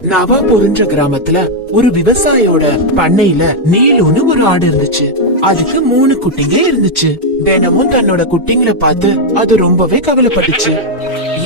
நவாபுரின்ற கிராமத்துல ஒரு விவசாயியோட பண்ணையில நீலுன்னு ஒரு ஆடு இருந்துச்சு. அதுக்கு 3 குட்டிங்க இருந்துச்சு. தினமும் தன்னோட குட்டிங்களை பார்த்து அது ரொம்பவே கவலைப்பட்டுச்சு.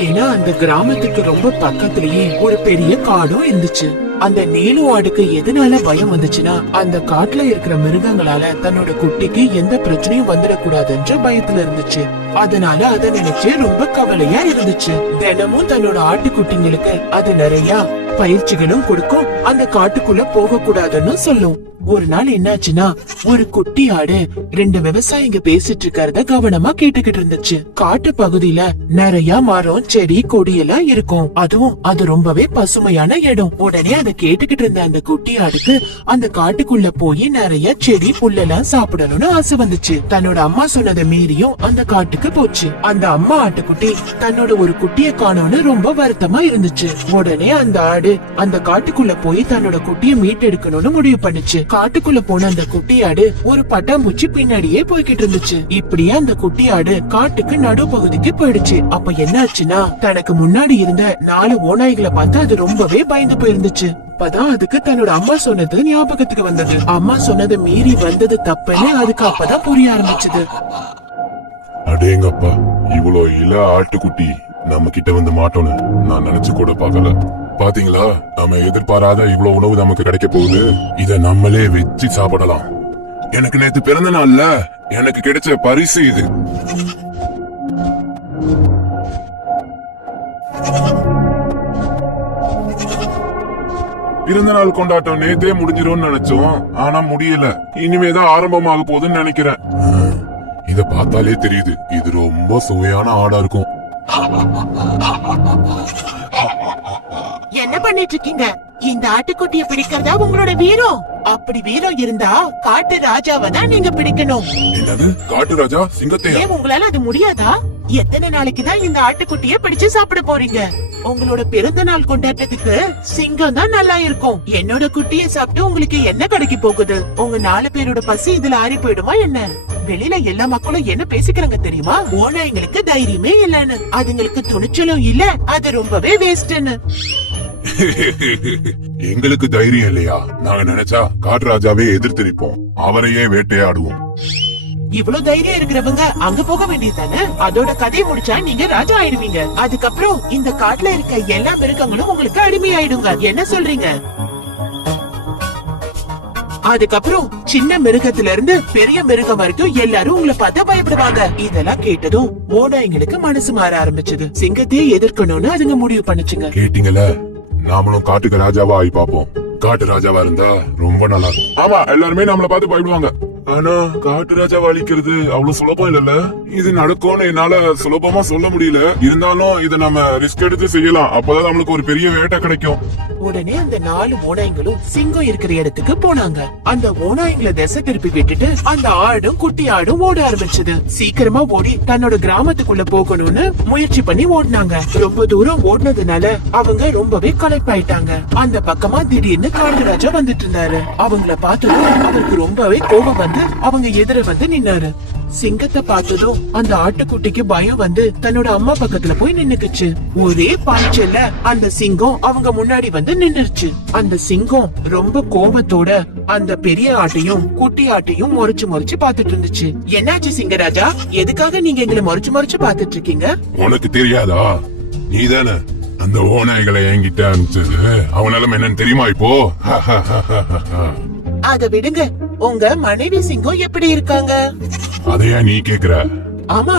ஏன்னா அந்த கிராமத்துக்கு ரொம்ப பக்கத்திலேயே ஒரு பெரிய காடும் இருந்துச்சு. அந்த நீலு ஆடுக்கு எதனால பயம் வந்துச்சுன்னா, அந்த காட்டுல இருக்கிற மிருகங்களால தன்னோட குட்டிக்கு எந்த பிரச்சனையும் வந்துடக்கூடாதுன்ற பயத்துல இருந்துச்சு. அதனால அத நினைச்சு ரொம்ப கவலையா இருந்துச்சு. தினமும் தன்னோட ஆட்டுக்குட்டிங்களுக்கு அது நிறைய பயிற்சிகளும் கொடுக்கும். அந்த காட்டுக்குள்ள போக கூடாதுன்னு சொல்லும். ஒரு நாள் என்னாச்சுன்னா, ஒரு குட்டி ஆடு 2 விவசாயிங்க பேசிட்டு இருக்கிறத கவனமா கேட்டுக்கிட்டு இருந்துச்சு. காட்டு பகுதியில நிறைய மரம், செடி, கொடி எல்லாம் இருக்கும். அதுவும் அது ரொம்பவே பசுமையான இடம். உடனே அதை கேட்டுக்கிட்டு இருந்த அந்த குட்டி ஆடுக்கு அந்த காட்டுக்குள்ள போய் நிறைய செடி, புல்லெல்லாம் சாப்பிடணும்னு ஆசை வந்துச்சு. தன்னோட அம்மா சொன்னதை மீறியும் அந்த காட்டுக்கு போச்சு. அந்த அம்மா ஆட்டுக்குட்டி தன்னோட ஒரு குட்டிய காணோம்னு ரொம்ப வருத்தமா இருந்துச்சு. உடனே அந்த ஆடு அந்த காட்டுக்குள்ள போய் தன்னோட குட்டிய மீட்டெடுக்கணும்னு முடிவு பண்ணுச்சு. காட்டுக்குள்ள போன அந்த குட்டியாடு ஒரு பட்டாம்பூச்சி பின்னாடியே போய்கிட்டு இருந்துச்சு. இப்படியே அந்த குட்டியாடு காட்டுக்கு நடுப்பகுதிக்கு போயிடுச்சு. அப்ப என்னாச்சுன்னா, தனக்கு முன்னாடி இருந்த 4 ஓநாய்களை பார்த்து அது ரொம்பவே பயந்து போயிருந்துச்சு. அப்பதான் அதுக்கு தன்னோட அம்மா சொன்னது ஞாபகத்துக்கு வந்தது. அம்மா சொன்னதை மீறி வந்தது தப்புன்னு அதுக்கு அப்பதான் புரிய ஆரம்பிச்சது. அடேங்கப்பா, இவ்வளோ இள ஆட்டுக்குட்டி நம்ம கிட்ட வந்து மாட்டோன்னு நான் நினைச்சு கூட பார்க்கல. பாத்தீங்களா, நம்ம எதிர்பாராத இவ்வளவு உணவு நமக்கு கிடைக்க போகுது. இத நம்மளே வச்சு சாப்பிடலாம். எனக்கு நேத்து பிறந்த நாள்ல எனக்கு கிடைச்ச பரிசு இது. பிறந்த நாள் கொண்டாட்டம் நேத்தே முடிஞ்சிரும்னு நினைச்சோம். ஆனா முடியல. இனிமேதான் ஆரம்பமாக போகுதுன்னு நினைக்கிறேன். இத பார்த்தாலே தெரியுது, இது ரொம்ப சுவையான ஆடா இருக்கும். என்ன பண்ணிட்டு இருக்கீங்க? இந்த ஆட்டுக்குட்டிய பிடிக்கிறதா உங்களோட வீரம்? அப்படி வீரம் இருந்தா காட்டு ராஜாவை தான் நீங்க பிடிக்கணும். என்னது, காட்டு ராஜா சிங்கத்தை? ஏன் உங்களால அது முடியாதா? எத்தனை நாளைக்குதான் இந்த ஆட்டுக்குட்டிய பிடிச்சு சாப்பிட போறீங்க? உங்களோட பிறந்த நாள் கொண்டாட்டத்துக்கு சிங்கம் தான் நல்லா இருக்கும். என்னோட குட்டிய சாப்பிட்டு உங்களுக்கு என்ன கிடைக்க போகுது? உங்க 4 பேரோட பசி இதுல ஆறி போயிடுமா என்ன? வெளியில எல்லா மக்களும் என்ன பேசிக்கிறாங்க தெரியுமா? ஓநாய்களுக்கு தைரியமே இல்லன்னு, அதுங்களுக்கு துணிச்சலும் இல்ல, அது ரொம்பவே வேஸ்ட்னு. எங்களுக்கு தைரியம் இல்லையா? நாங்க நினைச்சா காட்டு ராஜாவே எதிர்த்து நிப்போம், அவரையே வேட்டையாடுவோம். இவ்வளவு தைரியம் இருக்கிறவங்க அங்க போக வேண்டியதானே? அதோட கதையை முடிச்சா நீங்க ராஜா ஆயிடுவீங்க. அதுக்கப்புறம் இந்த காட்டுல இருக்க எல்லா மிருகங்களும் உங்களுக்கு அடிமையாயிடுங்க. என்ன சொல்றீங்க? அதுக்கப்புறம் சின்ன மிருகத்துல இருந்து பெரிய மிருகம் வரைக்கும் எல்லாரும் உங்களை பார்த்து பயப்படுவாங்க. இதெல்லாம் கேட்டதும் ஓநாய்களுக்கு மனசு மாற ஆரம்பிச்சது. சிங்கத்தையே எதிர்க்கணும்னு அதுங்க முடிவு பண்ணுச்சுங்க. கேட்டீங்களா, நாமளும் காட்டுக்கு ராஜாவா ஆகி பாப்போம். காட்டு ராஜாவா இருந்தா ரொம்ப நல்லா இருக்கும். ஆமா, எல்லாருமே நம்மள பார்த்து பயப்படுவாங்க. ஆனா காட்டு ராஜாவா அழிக்கிறது அவ்வளவு சுலபம் இல்லல்ல. இது நடக்கும்னு என்னால சுலபமா சொல்ல முடியல. இருந்தாலும் இத நம்ம ரிஸ்க் எடுத்து செய்யலாம். அப்பதான் நம்மளுக்கு ஒரு பெரிய வேட்டை கிடைக்கும். உடனே அந்த 4 ஓநாய்களும் சிங்கம் இருக்கிற இடத்துக்கு போனாங்க. அந்த ஓநாய்களை திசை திருப்பி விட்டுட்டு அந்த ஆடும் குட்டி ஆடும் ஓட ஆரம்பிச்சது. சீக்கிரமா ஓடி தன்னோட கிராமத்துக்குள்ள போகணும்னு முயற்சி பண்ணி ஓடினாங்க. ரொம்ப தூரம் ஓடினதுனால அவங்க ரொம்பவே களைப்பாயிட்டாங்க. அந்த பக்கமா திடீர்னு காட்டு ராஜா வந்துட்டு இருந்தாரு. அவங்கள பார்த்ததும் அவருக்கு ரொம்பவே கோபம் வந்து அவங்க எதிர வந்து நின்னாரு. சிங்கத்தை பார்த்ததும் அந்த ஆட்டுக்குட்டிக்கு பயம் வந்து தன்னோட அம்மா பக்கத்துல போய் நின்னுக்குச்சு. ஒரே பாய்ச்சல்ல அந்த சிங்கம் அவங்க முன்னாடி வந்து நின்னுருச்சு. அந்த சிங்கம் ரொம்ப கோபத்தோட அந்த பெரிய ஆட்டையும் குட்டி ஆட்டையும் முறைச்சு முறைச்சு பாத்துட்டு இருந்துச்சு. என்னாச்சு சிங்கராஜா? எதுக்காக நீங்க எங்களை முறைச்சு முறைச்சு பாத்துட்டு இருக்கீங்க? உனக்கு தெரியாதா? நீதானே அந்த ஓநாய்களை என்கிட்ட அனுப்பிச்சது. அவனால என்னன்னு தெரியுமா இப்போ? அத விடுங்க. உங்க மனைவி சிங்கம் எப்படி இருக்காங்க? அதையா நீ கேக்குற? ஆமா,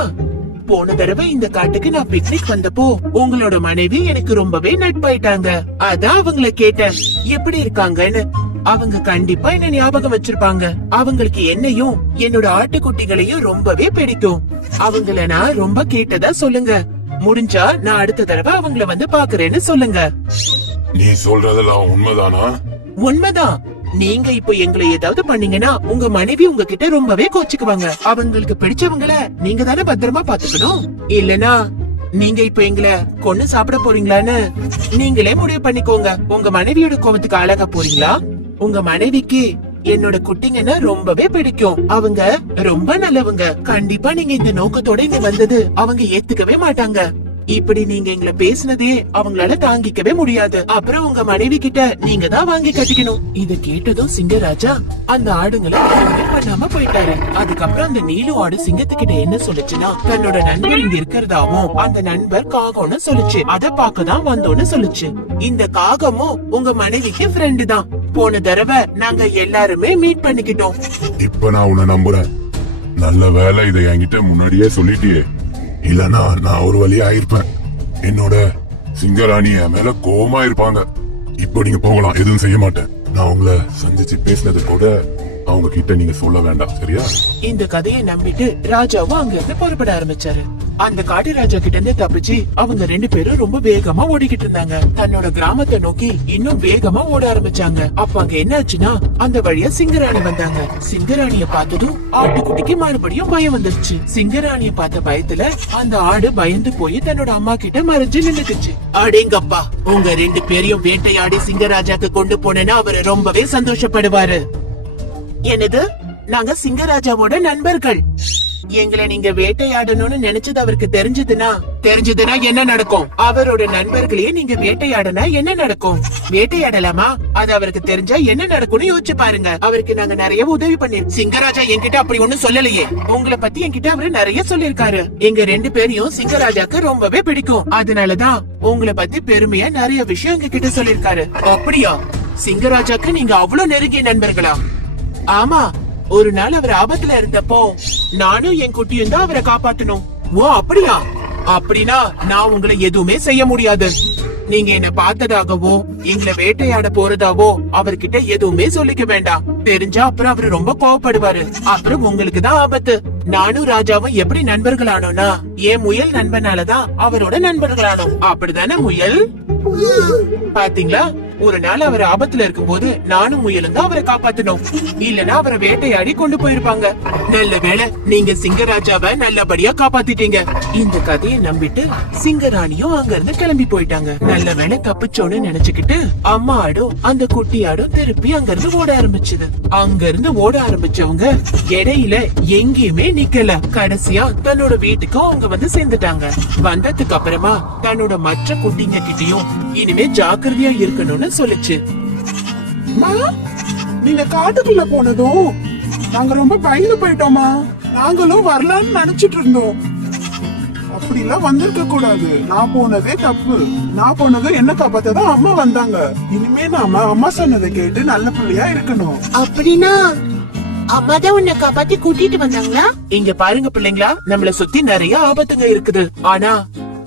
போன தடவை இந்த காட்டுக்கு நான் பிக்னிக் வந்தப்போ உங்களோட மனைவி எனக்கு ரொம்பவே நட்பாயிட்டாங்க. அதான் அவங்கள கேட்டேன் எப்படி இருக்காங்கன்னு. அவங்க கண்டிப்பா என்ன ஞாபகம் வச்சிருப்பாங்க. அவங்களுக்கு என்னையும் என்னோட ஆட்டுக்குட்டிகளையும் ரொம்பவே பிடிக்கும். அவங்கள நான் ரொம்ப கேட்டதா சொல்லுங்க. முடிஞ்சா நான் அடுத்த தடவை அவங்கள வந்து பாக்குறேன்னு சொல்லுங்க. நீ சொல்றதெல்லாம் உண்மைதானா? உண்மைதான். நீங்க இப்ப எங்களை ஏதாவது பண்ணீங்கன்னா உங்க மனைவி உங்ககிட்ட ரொம்பவே கோச்சுக்குவாங்க. அவங்களுக்கு பிடிச்சவங்கள நீங்க தானே பத்திரமா பாத்துக்கணும். இல்லனா நீங்க இப்ப எங்களை கொன்னு சாப்பிட போறீங்களான்னு நீங்களே முடிவு பண்ணிக்கோங்க. உங்க மனைவியோட கோபத்துக்கு ஆளாக போறீங்களா? உங்க மனைவிக்கு என்னோட குட்டிங்கன்னா ரொம்பவே பிடிக்கும். அவங்க ரொம்ப நல்லவங்க. கண்டிப்பா நீங்க இந்த நோக்கத்தோட இங்க வந்தது அவங்க ஏத்துக்கவே மாட்டாங்க. இப்படி நீங்க எங்களை பேசினதே அவங்களால தாங்கிக்கவே முடியாது. அப்புறம் உங்க மனைவி கிட்ட நீங்க தான் வாங்கி கட்டிக்கணும். இத கேட்டதும் சிங்கராஜா அந்த ஆடுங்களை ஒண்ணுமே பண்ணாம போயிட்டாரு. அதுக்கப்புறம் அந்த நீலு ஆடு சிங்கத்துக்கிட்ட என்ன சொல்லுச்சுன்னா, தன்னோட நண்பர் இங்க இருக்கிறதாவும் அந்த நண்பர் காகம்னு சொல்லுச்சு. அத பாக்கதான் வந்தோன்னு சொல்லுச்சு. இந்த காகமும் உங்க மனைவிக்கு ஃப்ரெண்டு தான். போன தடவை நாங்க எல்லாருமே மீட் பண்ணிக்கிட்டோம். இப்ப நான் உன்னை நம்புறேன். நல்ல வேலை, இதை என்கிட்ட முன்னாடியே சொல்லிட்டியே. இல்லனா நான் ஒரு வழியா ஆயிருப்பேன். என்னோட சிங்கராணி என் மேல கோவமா இருப்பாங்க. இப்போ நீங்க போகலாம், எதுவும் செய்ய மாட்டேன். நான் உங்களை சந்திச்சு பேசினது கூட அவங்க கிட்ட நீங்க சொல்ல வேண்டாம், சரியா? இந்த கதையை நம்பிட்டு ராஜாவும் அங்க இருந்து புறப்பட ஆரம்பிச்சாரு. அந்த காட்டு ராஜா கிட்ட இருந்து தப்பிச்சு அவங்க 2 பேரும் ரொம்ப வேகமா ஓடிக்கிட்டு இருந்தாங்க. தன்னோட கிராமத்தை நோக்கி இன்னும் வேகமா ஓட ஆரம்பிச்சாங்க. அப்ப அங்க என்ன ஆச்சுன்னா, அந்த வழியா சிங்கராணி வந்தாங்க. சிங்கராணிய பார்த்ததும் ஆட்டுக்குட்டிக்கு மறுபடியும் பயம் வந்துருச்சு. சிங்கராணிய பார்த்த பயத்துல அந்த ஆடு பயந்து போய் தன்னோட அம்மா கிட்ட மறைஞ்சு நின்னுக்குச்சு. அடேங்கப்பா, உங்க 2 பேரையும் வேட்டையாடி சிங்கராஜாக்கு கொண்டு போனேன்னா அவரு ரொம்பவே சந்தோஷப்படுவாரு. என்னது, நாங்க சிங்கராஜாவோட நண்பர்கள். எங்களை நீங்க வேட்டையாடணும்னு நினைச்சது அவருக்கு தெரிஞ்சதுன்னா என்ன நடக்கும்? அவரோட நண்பர்களையே நீங்க வேட்டையாடனா என்ன நடக்கும்? வேட்டையாடலாமா? அது அவருக்கு தெரிஞ்சா என்ன நடக்கும்னு யோசிச்சு பாருங்க. அவருக்கு நாங்க நிறைய உதவி பண்ணி. சிங்கராஜா என்கிட்ட அப்படி ஒண்ணும் சொல்லலையே. உங்களை பத்தி என்கிட்ட அவரு நிறைய சொல்லிருக்காரு. எங்க 2 பேரையும் சிங்கராஜாக்கு ரொம்பவே பிடிக்கும். அதனாலதான் உங்களை பத்தி பெருமையா நிறைய விஷயம் எங்க கிட்ட சொல்லிருக்காரு. அப்படியா? சிங்கராஜாக்கு நீங்க அவ்வளவு நெருங்கிய நண்பர்களா? ஆமா, ஒரு நாள் அவர் ஆபத்துல இருந்தப்போ நானும் என் குட்டியும் தான் அவரை காப்பாத்தணும். ஓ அப்படியா? அப்படின்னா நான் உங்களை எதுவுமே செய்ய முடியாது. நீங்க என்ன பார்த்ததாகவோ எங்களை வேட்டையாட போறதாவோ அவர்கிட்ட எதுவுமே சொல்லிக்க வேண்டாம். தெரிஞ்சா அப்புறம் அவரு ரொம்ப கோவப்படுவாரு. அப்புறம் உங்களுக்கு தான் ஆபத்து. நானும் ராஜாவும் எப்படி நண்பர்களானோம்னா என் முயல் நண்பனாலதான் அவரோட நண்பர்களானோம். அப்படிதானே முயல்? பாத்தீங்களா, ஒரு நாள் அவர் ஆபத்துல இருக்கும்போது நானும் முயலும் தான் அவரை காப்பாத்தணும். இல்லனா அவரை வேட்டையாடி கொண்டு போயிருப்பாங்க. நல்ல வேளை நீங்க சிங்கராஜாவை நல்லபடியா காப்பாத்திட்டீங்க. இந்த கதையை நம்பிட்டு சிங்கராணியும் அங்க இருந்து கிளம்பி போயிட்டாங்க. நல்ல வேளை தப்பிச்சோன்னு நினைச்சுக்கிட்டு அம்மா ஆடும் அந்த குட்டி ஆடும் திருப்பி அங்க இருந்து ஓட ஆரம்பிச்சது. அங்க இருந்து ஓட ஆரம்பிச்சவங்க இடையில எங்கேயுமே நிக்கல. கடைசியா தன்னோட வீட்டுக்கு அவங்க வந்து சேர்ந்துட்டாங்க. வந்ததுக்கு அப்புறமா தன்னோட மற்ற குட்டிங்க கிட்டயும் இனிமே ஜாக்கிரதையா இருக்கணும்னு சொல்லுச்சு. நீங்க காட்டுக்குள்ள போனதும் நாங்க ரொம்ப பயந்து போயிட்டோமா. நாங்களும் வரலான்னு நினைச்சிட்டு இருந்தோம். அப்படிலாம் வந்திருக்க கூடாது. நான் போனதே தப்பு. நான் போனதும் என்ன காப்பாத்ததான் அம்மா வந்தாங்க. இனிமே நாம அம்மா சொன்னதை கேட்டு நல்ல பிள்ளையா இருக்கணும். அப்படின்னா அம்மா தான் உன்னை காப்பாத்தி கூட்டிட்டு வந்தாங்களா? இங்க பாருங்க பிள்ளைங்களா, நம்மள சுத்தி நிறைய ஆபத்துங்க இருக்குது. ஆனா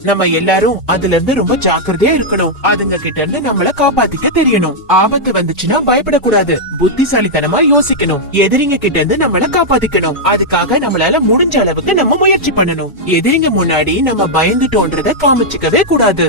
நம்ம எல்லாரும் அதுல இருந்து ரொம்ப ஜாக்கிரதையா இருக்கணும். அதுங்க கிட்ட இருந்து நம்மள காப்பாத்திக்க தெரியணும். ஆபத்து வந்துச்சுன்னா பயப்படக்கூடாது. புத்திசாலித்தனமா யோசிக்கணும். எதிரிங்க கிட்ட இருந்து நம்மள காப்பாத்திக்கணும். அதுக்காக நம்மளால முடிஞ்ச அளவுக்கு நம்ம முயற்சி பண்ணணும். எதிரிங்க முன்னாடி நம்ம பயந்துட்டோன்றத காமிச்சுக்கவே கூடாது.